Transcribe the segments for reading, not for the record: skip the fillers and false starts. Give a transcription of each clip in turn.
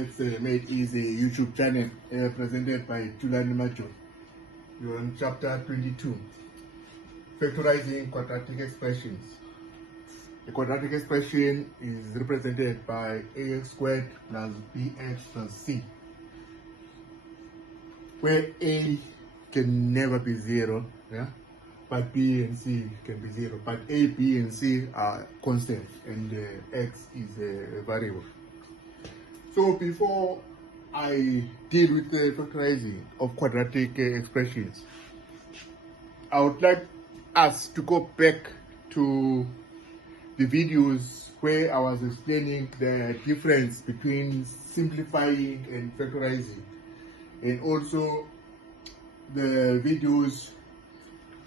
Maths Made Easy YouTube channel presented by Trinomial. You're on chapter 22, factorizing quadratic expressions. A quadratic expression is represented by ax squared plus bx plus c, where a can never be 0, yeah, but b and c can be 0, but a, b, and c are constant, and x is a variable. So before I deal with the factorizing of quadratic expressions, I would like us to go back to the videos where I was explaining the difference between simplifying and factorizing, and also the videos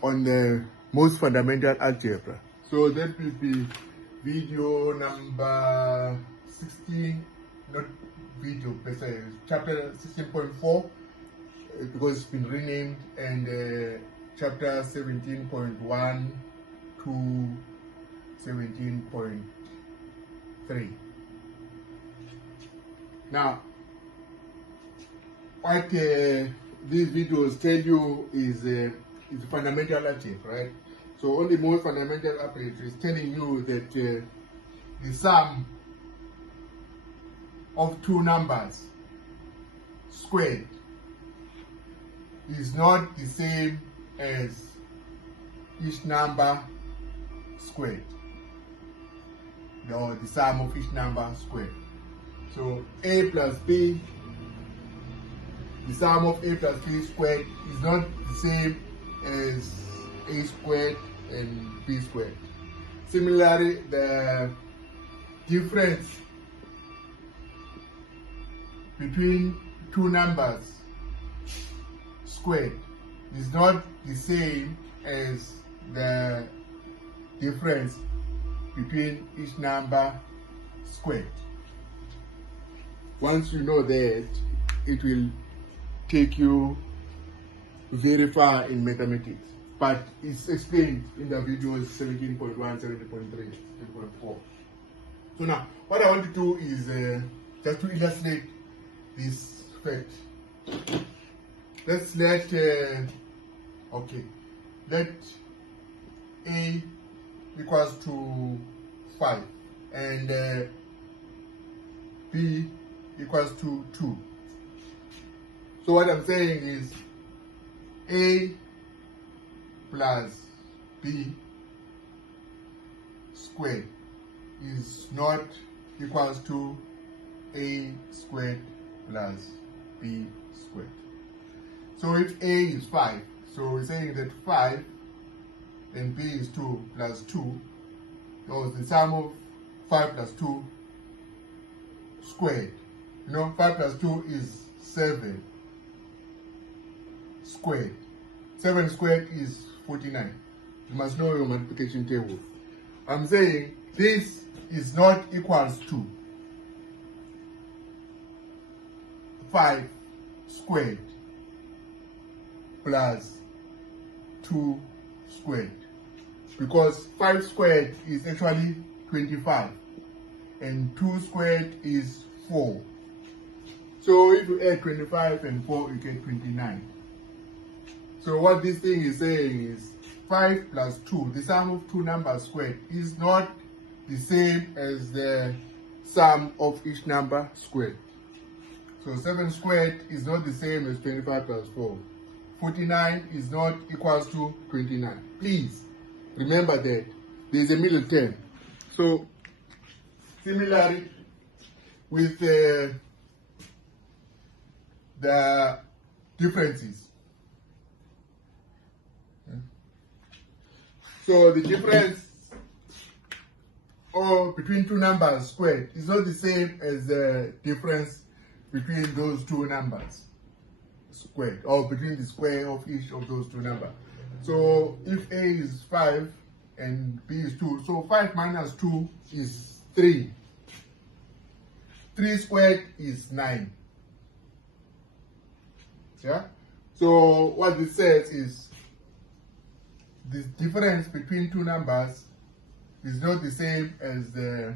on the most fundamental algebra. So that will be video number 16, not video per se, chapter 16.4 because it's been renamed, and chapter 17.1 to 17.3. Now, what these videos tell you is fundamental algebra, right? So on the most fundamental algebra is telling you that the sum of two numbers squared is not the same as each number squared, or the sum of each number squared. So a plus b, the sum of a plus b squared is not the same as a squared and b squared. Similarly, the difference between two numbers squared is not the same as the difference between each number squared. Once you know that, it will take you very far in mathematics, but it's explained in the videos 17.1, 17.3, 17.4. So now, what I want to do is just to illustrate this fact. Let's let a equals to 5 and b equals to 2. So what I'm saying is a plus b squared is not equals to a squared plus b squared. So if a is 5, so we're saying that 5 and b is 2 plus 2, so the sum of 5 plus 2 squared. 5 plus 2 is 7 squared. 7 squared is 49. You must know your multiplication table. I'm saying this is not equals to 5 squared plus 2 squared, because 5 squared is actually 25 and 2 squared is 4. So if you add 25 and 4, you get 29. So what this thing is saying is 5 plus 2, the sum of two numbers squared, is not the same as the sum of each number squared. So 7 squared is not the same as 25 plus 4. 49 is not equals to 29. Please remember that there is a middle term. So similarly with the differences. So the difference between two numbers squared is not the same as the difference between those two numbers squared, or between the square of each of those two numbers. So if a is 5 and b is 2, so 5 minus 2 is 3. 3 squared is 9. Yeah? So what this says is the difference between two numbers is not the same as the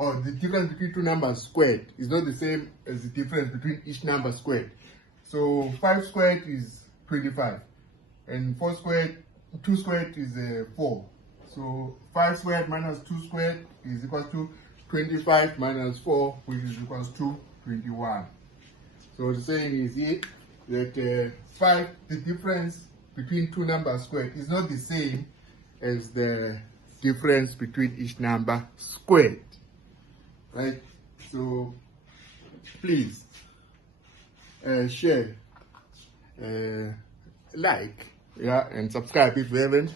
or the difference between two numbers squared is not the same as the difference between each number squared. So 5 squared is 25, and 2 squared is 4. So 5 squared minus 2 squared is equal to 25 minus 4, which is equals to 21. So the saying is here that the difference between two numbers squared is not the same as the difference between each number squared. Right? So please share, like, yeah, and subscribe if you haven't.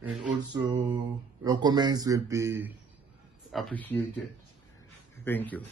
And also your comments will be appreciated. Thank you.